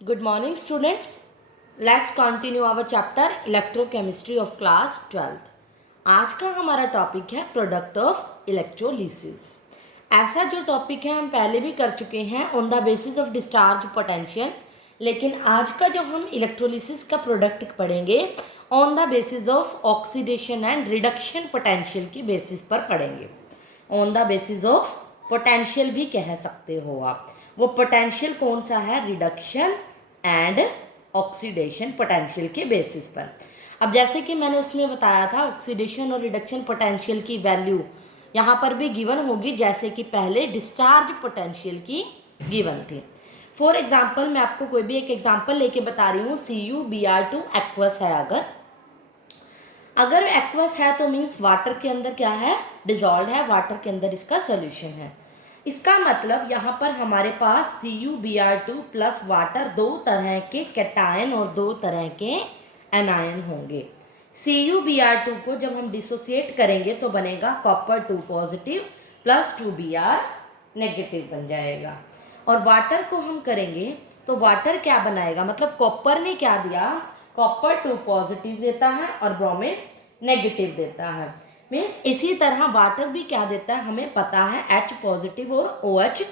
Good morning, students. Let's continue our chapter electrochemistry of class 12th. आज का हमारा topic है प्रोडक्ट ऑफ इलेक्ट्रोलिसिस. ऐसा जो टॉपिक है हम पहले भी कर चुके हैं on the basis of discharge potential, लेकिन आज का जो हम इलेक्ट्रोलिसिस का प्रोडक्ट पढ़ेंगे on the basis of oxidation and reduction potential की बेसिस पर पढ़ेंगे. On the basis of potential भी कह सकते हो आप. वो पोटेंशियल कौन सा है? रिडक्शन एंड ऑक्सीडेशन पोटेंशियल के बेसिस पर. अब जैसे कि मैंने उसमें बताया था ऑक्सीडेशन और रिडक्शन पोटेंशियल की वैल्यू यहाँ पर भी गिवन होगी जैसे कि पहले डिस्चार्ज पोटेंशियल की गिवन थी. फॉर एग्जाम्पल मैं आपको कोई भी एक एग्जाम्पल लेके बता रही हूँ. CuBr2 एक्वस है. अगर एक्वस है तो मीन्स वाटर के अंदर क्या है? डिजॉल्व है. वाटर के अंदर इसका सोल्यूशन है. इसका मतलब यहाँ पर हमारे पास CuBr2 प्लस वाटर दो तरह के कैटायन और दो तरह के एनायन होंगे. CuBr2 को जब हम डिसोसिएट करेंगे तो बनेगा copper 2 positive plus 2Br negative बन जाएगा. और वाटर को हम करेंगे तो वाटर क्या बनाएगा? मतलब कॉपर ने क्या दिया? कॉपर 2 पॉजिटिव देता है और ब्रोमीन नेगेटिव देता है. मीन्स इसी तरह वाटर भी क्या देता है हमें पता है, H पॉजिटिव और OH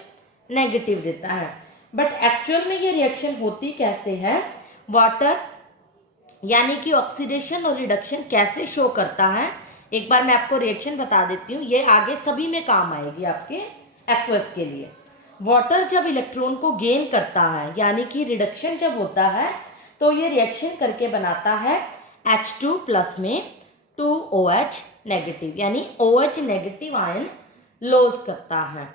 नेगेटिव देता है. बट एक्चुअल में ये रिएक्शन होती कैसे है? वाटर यानी कि ऑक्सीडेशन और रिडक्शन कैसे शो करता है, एक बार मैं आपको रिएक्शन बता देती हूँ. ये आगे सभी में काम आएगी आपके एक्वस के लिए. वाटर जब इलेक्ट्रॉन को गेन करता है यानी कि रिडक्शन जब होता है तो ये रिएक्शन करके बनाता है H2 प्लस में 2OH नेगेटिव यानी OH नेगेटिव आयन लॉस करता है.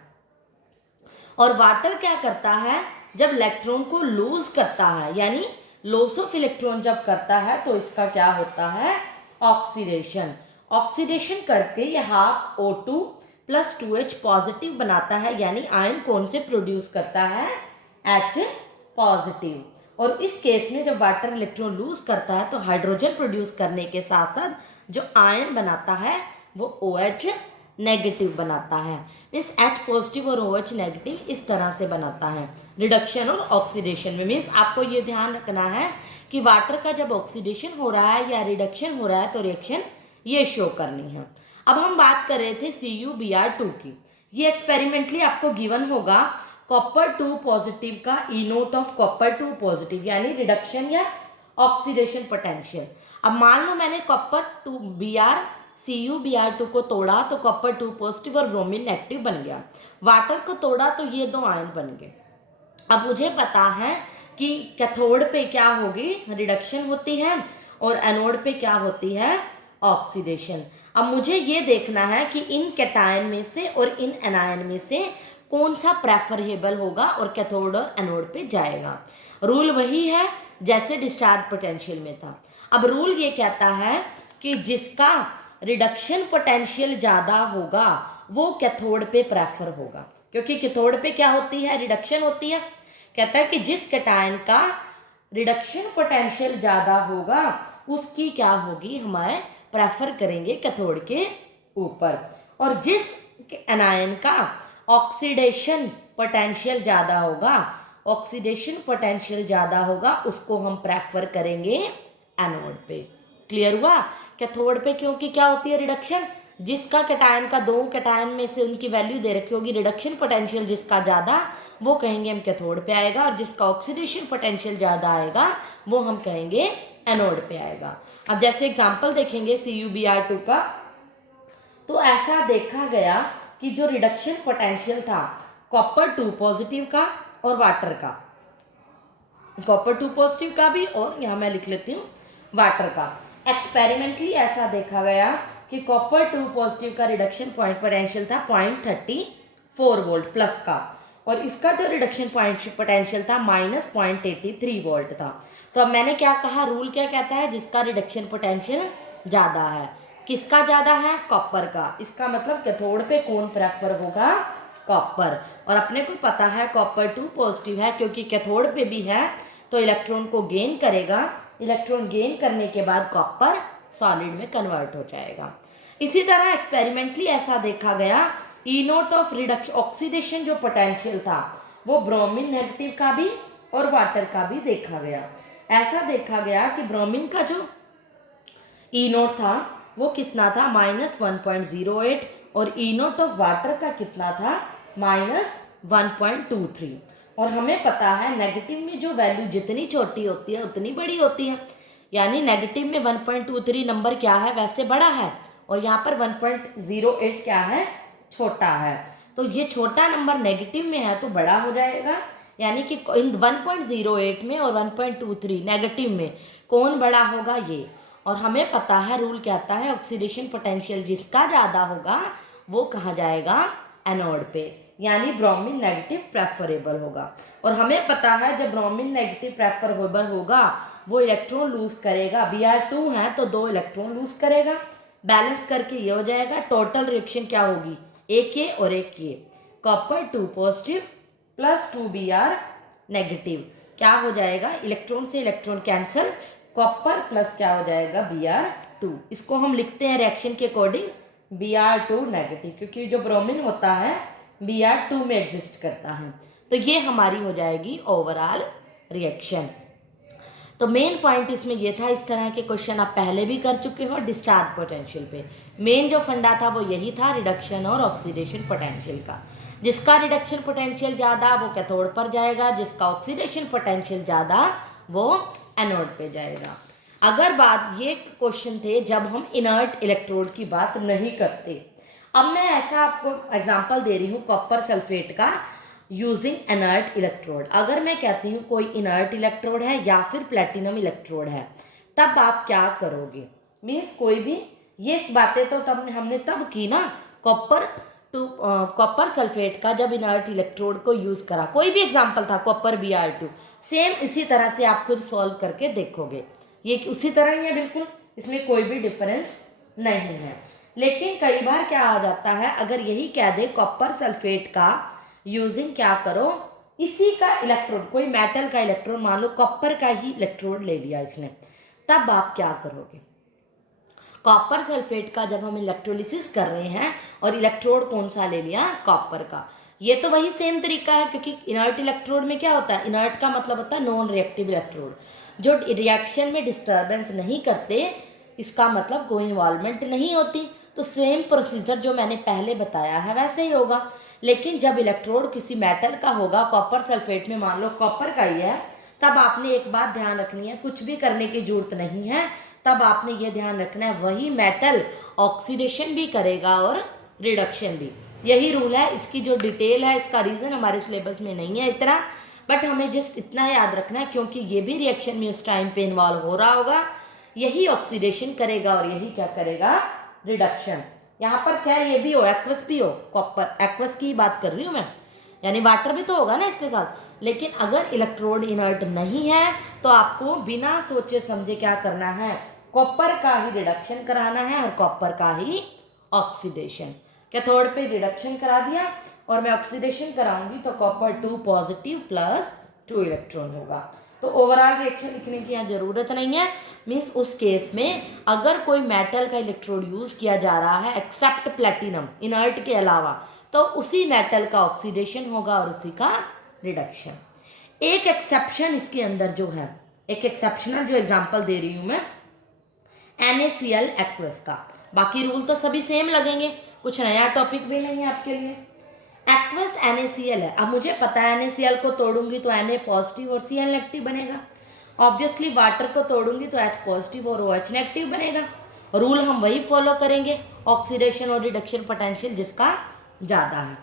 और वाटर क्या करता है? जब इलेक्ट्रॉन को लूज करता है यानी लॉस ऑफ इलेक्ट्रॉन जब करता है तो इसका क्या होता है? ऑक्सीडेशन. ऑक्सीडेशन करके यह half O2 plus 2H positive बनाता है यानी आयन कौन से प्रोड्यूस करता है? H positive. और इस केस में जब वाटर इलेक्ट्रॉन लूज करता है तो हाइड्रोजन प्रोड्यूस करने के साथ साथ जो आयन बनाता है वो OH नेगेटिव बनाता है. मीन्स H पॉजिटिव और OH नेगेटिव इस तरह से बनाता है रिडक्शन और ऑक्सीडेशन में. मीन्स आपको ये ध्यान रखना है कि वाटर का जब ऑक्सीडेशन हो रहा है या रिडक्शन हो रहा है तो रिएक्शन ये शो करनी है. अब हम बात कर रहे थे CuBr2 की. ये एक्सपेरिमेंटली आपको गिवन होगा कॉपर 2 पॉजिटिव का ई नोट ऑफ कॉपर 2 पॉजिटिव यानी रिडक्शन या ऑक्सीडेशन पोटेंशियल. अब मान लो मैंने कॉपर 2 CuBr2 को तोड़ा तो कॉपर 2 पॉजिटिव और ब्रोमीन नेगेटिव बन गया. वाटर को तोड़ा तो ये दो आयन बन गए. अब मुझे पता है कि कैथोड पे क्या होगी? रिडक्शन होती है और एनोड पे क्या होती है? ऑक्सीडेशन. अब मुझे ये देखना है कि इन कैटायन में से और इन एनायन में से कौन सा प्रेफरेबल होगा और कैथोड और एनोड पे जाएगा. रूल वही है जैसे डिस्चार्ज पोटेंशियल में था. अब रूल ये कहता है कि जिसका रिडक्शन पोटेंशियल ज़्यादा होगा वो कैथोड पे प्रेफर होगा, क्योंकि कैथोड पे क्या होती है? रिडक्शन होती है. कहता है कि जिस कैटायन का रिडक्शन पोटेंशियल ज़्यादा होगा उसकी क्या होगी? हमारे प्रेफर करेंगे कैथोड के ऊपर. और जिस एनायन का ऑक्सीडेशन पोटेंशियल ज़्यादा होगा, ऑक्सीडेशन पोटेंशियल ज़्यादा होगा उसको हम प्रेफर करेंगे एनोड पे. क्लियर हुआ? कैथोड पे क्योंकि क्या होती है? रिडक्शन. जिसका कैटायन का दो कैटायन में से उनकी वैल्यू दे रखी होगी रिडक्शन पोटेंशियल जिसका ज़्यादा वो कहेंगे हम कैथोड पे आएगा, और जिसका ऑक्सीडेशन पोटेंशियल ज़्यादा आएगा वो हम कहेंगे एनोड पे आएगा. अब जैसे एग्जाम्पल देखेंगे CuBr2 का, तो ऐसा देखा गया कि जो रिडक्शन पोटेंशियल था कॉपर 2 पॉजिटिव का और वाटर का, कॉपर 2 पॉजिटिव का भी और यहाँ मैं लिख लेती हूँ वाटर का, एक्सपेरिमेंटली ऐसा देखा गया कि कॉपर 2 पॉजिटिव का रिडक्शन पॉइंट पोटेंशियल था 0.34 वोल्ट प्लस का, और इसका जो रिडक्शन पॉइंट पोटेंशियल था -0.83 वोल्ट था. तो अब मैंने क्या कहा? रूल क्या कहता है? जिसका रिडक्शन पोटेंशियल ज़्यादा है. किसका ज़्यादा है? कॉपर का. इसका मतलब कैथोड पे कौन प्रेफर होगा? कॉपर. और अपने को पता है कॉपर 2 पॉजिटिव है क्योंकि कैथोड पे भी है तो इलेक्ट्रॉन को गेन करेगा. इलेक्ट्रॉन गेन करने के बाद कॉपर सॉलिड में कन्वर्ट हो जाएगा. इसी तरह एक्सपेरिमेंटली ऐसा देखा गया ई नोट ऑफ रिडक्शन ऑक्सीडेशन जो पोटेंशियल था वो ब्रोमीन नेगेटिव का भी और वाटर का भी देखा गया। ऐसा देखा गया कि ब्रोमीन का जो ई नोट था वो कितना था -1.08 और ई नोट ऑफ वाटर का कितना था -1.23। और हमें पता है नेगेटिव में जो वैल्यू जितनी छोटी होती है उतनी बड़ी होती है, यानी नेगेटिव में 1.23 नंबर क्या है वैसे बड़ा है और यहाँ पर 1.08 क्या है छोटा है। तो ये छोटा नंबर नेगेटिव में है तो बड़ा हो जाएगा, यानी कि इन 1.08 में और 1.23 नेगेटिव में कौन बड़ा होगा ये। और हमें पता है रूल कहता है ऑक्सीडेशन पोटेंशियल जिसका ज़्यादा होगा वो कहा जाएगा एनोड पे, यानी ब्रोमीन नेगेटिव प्रेफरेबल होगा। और हमें पता है जब ब्रोमीन नेगेटिव प्रेफरेबल होगा वो इलेक्ट्रॉन लूज करेगा, Br2 है तो 2 इलेक्ट्रॉन लूज करेगा, बैलेंस करके ये हो जाएगा। टोटल रिएक्शन क्या होगी, एक ये और एक ये, copper 2 positive plus 2 Br negative, क्या हो जाएगा इलेक्ट्रॉन से इलेक्ट्रॉन कैंसिल, कॉपर प्लस क्या हो जाएगा Br2। इसको हम लिखते हैं रिएक्शन के अकॉर्डिंग Br2 नेगेटिव, क्योंकि जो ब्रोमीन होता है Br2 में एग्जिस्ट करता है। तो ये हमारी हो जाएगी ओवरऑल रिएक्शन। तो मेन पॉइंट इसमें ये था, इस तरह के क्वेश्चन आप पहले भी कर चुके हो डिस्चार्ज पोटेंशियल पे। मेन जो फंडा था वो यही था रिडक्शन और ऑक्सीडेशन पोटेंशियल का। जिसका रिडक्शन पोटेंशियल ज़्यादा वो कैथोड पर जाएगा, जिसका ऑक्सीडेशन पोटेंशियल ज़्यादा वो एनोड पे जाएगा। अगर बात ये क्वेश्चन थे जब हम इनर्ट इलेक्ट्रोड की बात नहीं करते। अब मैं ऐसा आपको एग्जांपल दे रही हूँ कॉपर सल्फेट का यूजिंग इनर्ट इलेक्ट्रोड। अगर मैं कहती हूँ कोई इनर्ट इलेक्ट्रोड है या फिर प्लेटिनम इलेक्ट्रोड है तब आप क्या करोगे, मीन्स कोई भी ये बातें तो तब हमने तब की ना, कॉपर सल्फेट का जब इनर्ट इलेक्ट्रोड को यूज़ करा, कोई भी एग्जांपल था कॉपर Br2, सेम इसी तरह से आप खुद सॉल्व करके देखोगे, ये उसी तरह ही है बिल्कुल, इसमें कोई भी डिफरेंस नहीं है। लेकिन कई बार क्या आ जाता है, अगर यही कह दे कॉपर सल्फेट का यूजिंग क्या करो, इसी का इलेक्ट्रोड, कोई मेटल का इलेक्ट्रोड, मान लो कॉपर का ही इलेक्ट्रोड ले लिया इसने, तब आप क्या करोगे। कॉपर सल्फेट का जब हम इलेक्ट्रोलिसिस कर रहे हैं और इलेक्ट्रोड कौन सा ले लिया, कॉपर का, ये तो वही सेम तरीका है, क्योंकि इनर्ट इलेक्ट्रोड में क्या होता है, इनर्ट का मतलब होता है नॉन रिएक्टिव इलेक्ट्रोड, जो रिएक्शन में डिस्टर्बेंस नहीं करते, इसका मतलब कोई इन्वॉल्वमेंट नहीं होती। तो सेम प्रोसीजर जो मैंने पहले बताया है वैसे ही होगा। लेकिन जब इलेक्ट्रोड किसी मेटल का होगा, कॉपर सल्फेट में मान लो कॉपर का ही है, तब आपने एक बात ध्यान रखनी है, कुछ भी करने की जरूरत नहीं है, तब आपने ये ध्यान रखना है वही मेटल ऑक्सीडेशन भी करेगा और रिडक्शन भी, यही रूल है। इसकी जो डिटेल है, इसका रीज़न हमारे सिलेबस में नहीं है इतना, बट हमें जस्ट इतना याद रखना है, क्योंकि ये भी रिएक्शन में उस टाइम पे इन्वॉल्व हो रहा होगा, यही ऑक्सीडेशन करेगा और यही क्या करेगा, रिडक्शन। यहाँ पर क्या ये भी हो, एक्वस भी हो, कॉपर एक्वस की बात कर रही हूँ मैं, यानी वाटर भी तो होगा ना इसके साथ। लेकिन अगर इलेक्ट्रोड इनर्ट नहीं है तो आपको बिना सोचे समझे क्या करना है, कॉपर का ही रिडक्शन कराना है और कॉपर का ही ऑक्सीडेशन। कैथोड पे रिडक्शन करा दिया और मैं ऑक्सीडेशन कराऊंगी तो कॉपर 2 पॉजिटिव प्लस 2 इलेक्ट्रॉन होगा। तो ओवरऑल रिएक्शन लिखने की यहाँ ज़रूरत नहीं है, मीन्स उस केस में अगर कोई मेटल का इलेक्ट्रोड यूज़ किया जा रहा है एक्सेप्ट प्लेटिनम, इनर्ट के अलावा, तो उसी मेटल का ऑक्सीडेशन होगा और उसी का रिडक्शन। एक एक्सेप्शन इसके अंदर जो है, एक एक्सेप्शनल जो एग्जांपल दे रही हूँ मैं NaCl एक्वस का, बाकी रूल तो सभी सेम लगेंगे, कुछ नया टॉपिक भी नहीं है आपके लिए। एक्वस NaCl है, अब मुझे पता है NaCl को तोड़ूंगी तो Na पॉजिटिव और Cl नेगेटिव बनेगा, ऑब्वियसली वाटर को तोड़ूंगी तो H पॉजिटिव और OH नेगेटिव बनेगा। रूल हम वही फॉलो करेंगे, ऑक्सीडेशन और रिडक्शन पोटेंशियल जिसका ज़्यादा है।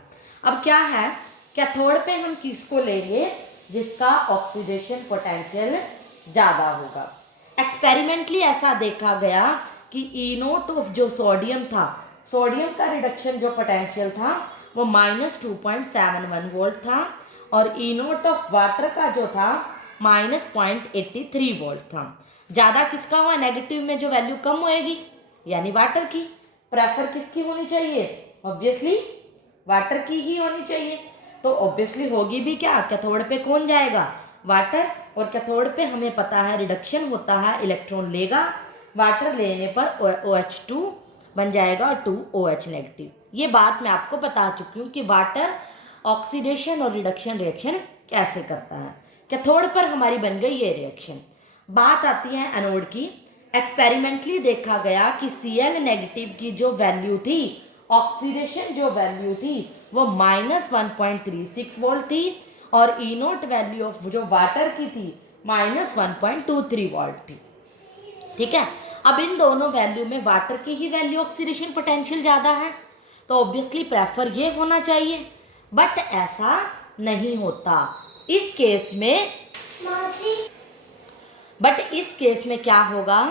अब क्या है, कैथोड पे हम किसको लेंगे, जिसका ऑक्सीडेशन पोटेंशियल ज़्यादा होगा। एक्सपेरिमेंटली ऐसा देखा गया कि ई नोट ऑफ जो सोडियम था, सोडियम का रिडक्शन जो पोटेंशियल था वो -2.71 वोल्ट था, और ई नोट ऑफ वाटर का जो था -0.83 वोल्ट था। ज़्यादा किसका हुआ, नेगेटिव में जो वैल्यू कम होएगी यानी वाटर की। प्रेफर किसकी होनी चाहिए, ऑब्वियसली वाटर की ही होनी चाहिए। तो ऑब्वियसली होगी भी क्या, कैथोड पे कौन जाएगा, वाटर, और कैथोड पे हमें पता है रिडक्शन होता है, इलेक्ट्रॉन लेगा, वाटर लेने पर OH2 बन जाएगा और 2OH नेगेटिव। ये बात मैं आपको बता चुकी हूँ कि वाटर ऑक्सीडेशन और रिडक्शन रिएक्शन कैसे करता है। कैथोड पर हमारी बन गई ये रिएक्शन। बात आती है एनोड की। एक्सपेरिमेंटली देखा गया कि Cl नेगेटिव की जो वैल्यू थी, ऑक्सीडेशन जो वैल्यू थी वो -1.36 वोल्ट थी और ई नोट वैल्यू ऑफ जो वाटर की थी -1.23 वोल्ट थी। ठीक है, अब इन दोनों वैल्यू में वाटर की ही वैल्यू ऑक्सीडेशन पोटेंशियल ज़्यादा है, तो ऑब्वियसली प्रेफर ये होना चाहिए, बट ऐसा नहीं होता इस केस में। बट इस केस में क्या होगा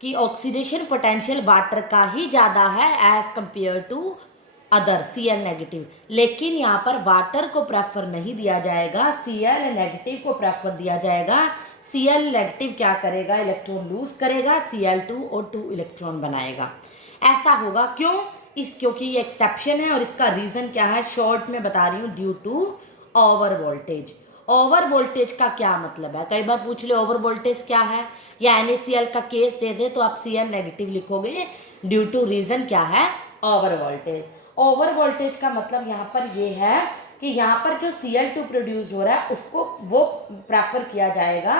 कि ऑक्सीडेशन पोटेंशियल वाटर का ही ज़्यादा है as compare to other Cl negative, लेकिन यहाँ पर वाटर को प्रेफर नहीं दिया जाएगा, Cl नेगेटिव को प्रेफर दिया जाएगा। Cl नेगेटिव क्या करेगा, इलेक्ट्रॉन लूज करेगा, Cl2O2 इलेक्ट्रॉन बनाएगा। ऐसा होगा क्यों, क्योंकि ये एक्सेप्शन है और इसका रीज़न क्या है, शॉर्ट में बता रही हूँ, due to over voltage. Over voltage का क्या मतलब है, कई बार पूछ ले ओवर वोल्टेज क्या है, या NaCl का केस दे दे तो आप Cl नेगेटिव लिखोगे, ड्यू टू रीज़न क्या है, ओवर वोल्टेज। ओवर वोल्टेज का मतलब यहाँ पर ये है कि यहाँ पर जो Cl2 प्रोड्यूस हो रहा है उसको वो प्रेफर किया जाएगा,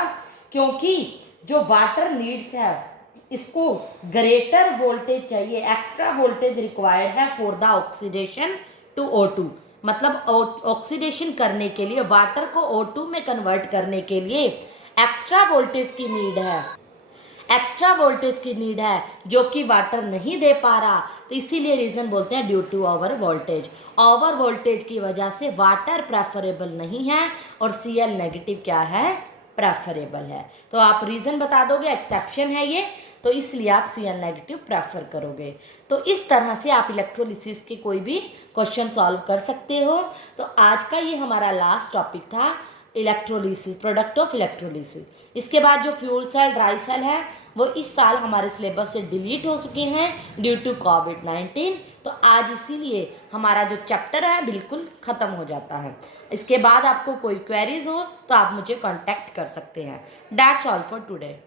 क्योंकि जो वाटर नीड्स है इसको ग्रेटर वोल्टेज चाहिए, एक्स्ट्रा वोल्टेज रिक्वायर्ड है for the oxidation to O2। मतलब ऑक्सीडेशन करने के लिए, वाटर को O2 में कन्वर्ट करने के लिए एक्स्ट्रा वोल्टेज की नीड है, एक्स्ट्रा वोल्टेज की नीड है जो कि वाटर नहीं दे पा रहा, तो इसीलिए रीज़न बोलते हैं due to over voltage. Over voltage की वजह से वाटर प्रेफरेबल नहीं है और Cl नेगेटिव क्या है, प्रेफरेबल है। तो आप रीज़न बता दोगे, एक्सेप्शन है ये, तो इसलिए आप Cl नेगेटिव प्रेफर करोगे। तो इस तरह से आप इलेक्ट्रोलिसिस के कोई भी क्वेश्चन सॉल्व कर सकते हो। तो आज का ये हमारा लास्ट टॉपिक था, इलेक्ट्रोलिसिस, प्रोडक्ट ऑफ इलेक्ट्रोलिसिस। इसके बाद जो फ्यूल सेल, ड्राई सेल है वो इस साल हमारे सिलेबस से डिलीट हो चुके हैं ड्यू टू कोविड-19। तो आज इसीलिए हमारा जो चैप्टर है बिल्कुल ख़त्म हो जाता है। इसके बाद आपको कोई क्वेरीज हो तो आप मुझे कांटेक्ट कर सकते हैं। That's all for today.